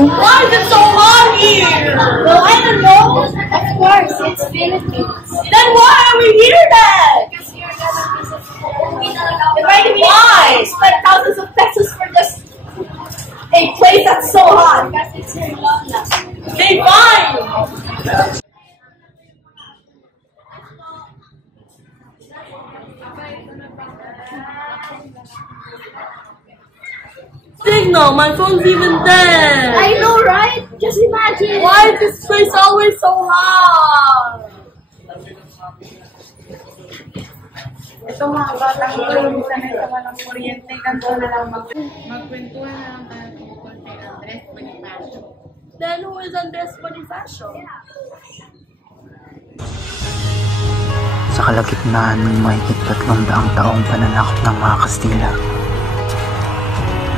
Why is it so hot here? Well, I don't know. Of course, it's Philippines. Then why are we here then? Because you're gonna visit Why? Spend thousands of pesos for just a place that's so hot. Because it's in Lola. Okay, fine. Signal, my phone's even dead. I know, right? Just imagine. Why is this place always so hot? Ito mga batang ito, sanay sa walang kuryente, ganito na lang magkwentuhan na lang tayo tungkol kay Andres Bonifacio. Then who is Andres Bonifacio? Sa kalagitnaan ng mahigit 300 taong pananakop ng mga Kastila,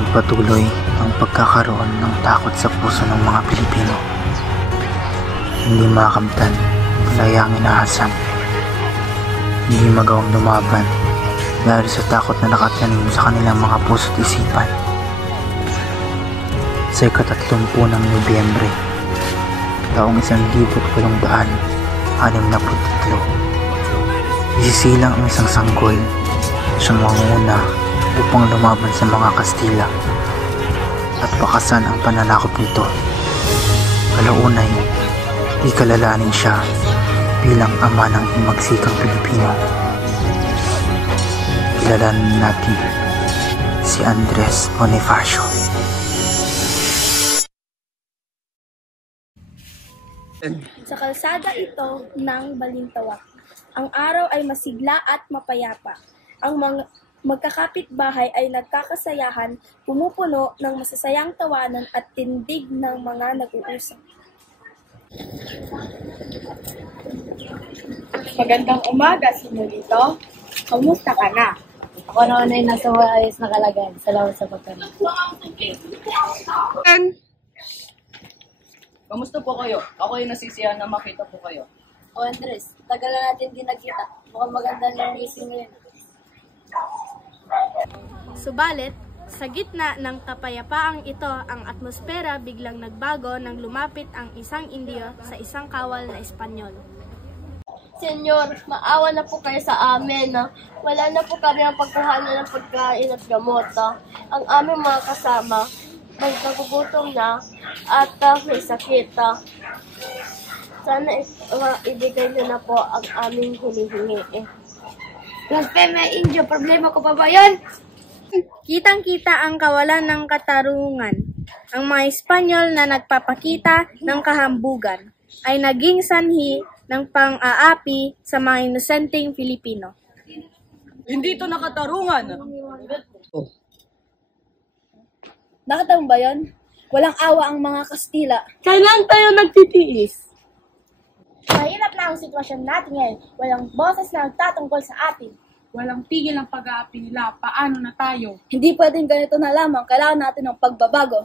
nagpatuloy ang pagkakaroon ng takot sa puso ng mga Pilipino. Hindi makamtan, malaya ang inaasan. Hindi magawang lumaban dahil sa takot na nakatanim sa kanilang mga puso't isipan. Sa ika-30 ng Nobyembre, taong 1863, isisilang ang isang sanggol na siyang manguna upang lumaban sa mga Kastila at pakasan ang pananakop nito. Kalaunay, ikalalanin siya bilang ama ng himagsikang Pilipino. Kilalanin natin si Andres Bonifacio. Sa kalsada ito ng Balintawak, ang araw ay masigla at mapayapa. Ang mga magkakapitbahay ay nagkakasayahan, pumupuno ng masasayang tawanan at tindig ng mga nag-uusap. Magandang umaga, Senyorito. Kamusta ka na? Ako naman ay nasa maayos na kalagayan. Salamat sa pagkain. Kamusta po kayo? Ako ay nasisiyahan na makita po kayo. O Andres, tagal na natin din nagkita. Mukhang maganda lang gising ngayon. Subalit, sa gitna ng kapayapaang ito, ang atmosfera biglang nagbago nang lumapit ang isang Indio sa isang kawal na Espanyol. Senyor, maawa na po kayo sa amin. Wala na po kami ang pagkuhanan ng pagkain at gamot. Ang aming mga kasama, nagugutom na at may sakit. Sana ibigay niyo na po ang aming hinihingi. Blasphemy, Indio, problema ko pa ba yun? Kitang-kita ang kawalan ng katarungan. Ang mga Espanyol na nagpapakita ng kahambugan ay naging sanhi ng pang-aapi sa mga inosenteng Filipino. Hindi ito nakatarungan! Nakita mo ba yun? Walang awa ang mga Kastila. Kailan tayo nagtitiis? Mahirap na ang sitwasyon natin ngayon. Walang boses na nagtatungkol sa atin. Walang tigil ang pag-aapi nila. Paano na tayo? Hindi pwedeng ganito na lamang. Kailangan natin ng pagbabago.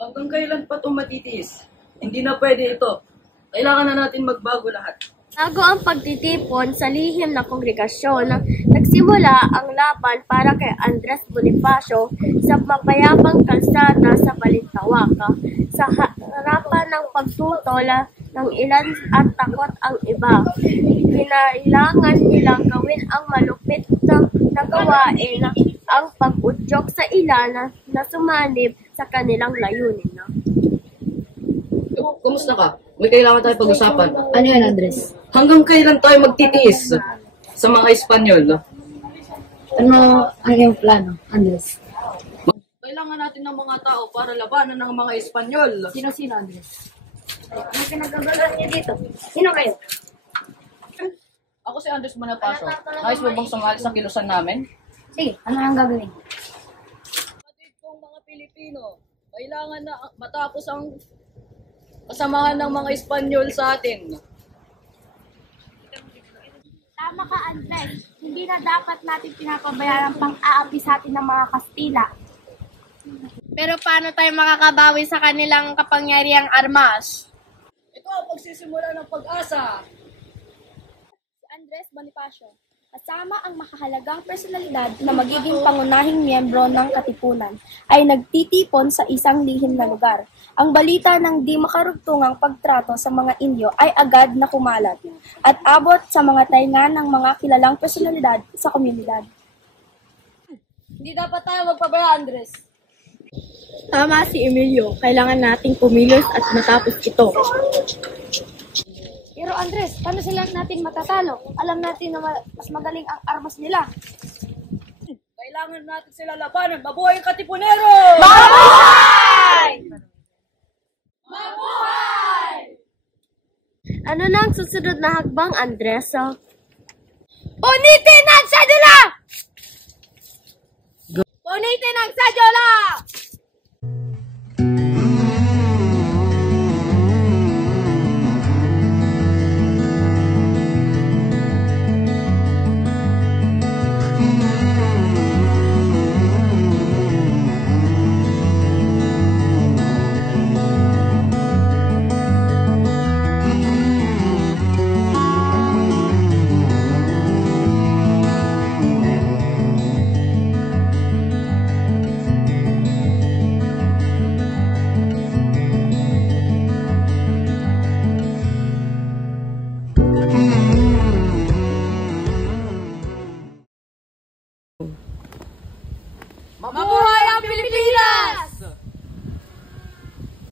Hanggang kailan pa itong matitiis? Hindi na pwede ito. Kailangan na natin magbago lahat. Bago ang pagtitipon sa lihim na kongregasyon, nagsimula ang laban para kay Andres Bonifacio sa mapayapang kalsada sa Balintawak. Sa harapan ng pagtutol ng ilan at takot ang iba, kinailangan nilang gawin ang malupit na gawain, ang pag-udyok sa ilan na sumanib sa kanilang layunin. Kumusta ka? May kailangan tayo pag-usapan. Ano yan, Andres? Hanggang kailan tayo magtitiis sa mga Espanyol? Ano yung plano, Andres? Kailangan natin ng mga tao para labanan ng mga Espanyol. Sino-sino, Andres? Ano pinagagalan niyo dito? Sino kayo? Ako si Andres Bonifacio. Nais mo bang sumali sa kilusan namin? Sige, ano ang gagawin? Kapatid kong mga Pilipino, kailangan na matapos ang kasamahan ng mga Espanyol sa atin. Tama ka, Andres. Hindi na dapat natin pinapabayaan ang pang-aapi sa atin ng mga Kastila. Pero paano tayo makakabawi sa kanilang kapangyarihang armas? Ito ang pagsisimula ng pag-asa. Si Andres Bonifacio. kasama ang makahalagang personalidad na magiging pangunahing miyembro ng katipunan, ay nagtitipon sa isang lihim na lugar. Ang balita ng di makarugtungang pagtrato sa mga Indio ay agad na kumalat at abot sa mga tainga ng mga kilalang personalidad sa komunidad. Hindi dapat tayo magpabaya, Andres. Tama si Emilio, kailangan nating kumilos at matapos ito. Pero Andres, paano sila natin matatalo? Alam natin na mas magaling ang armas nila. Kailangan natin sila labanan. Mabuhay ang katipunero! Ano na ang susunod na hakbang, Andres? Punitin ang sadula! Punitin ang sadula!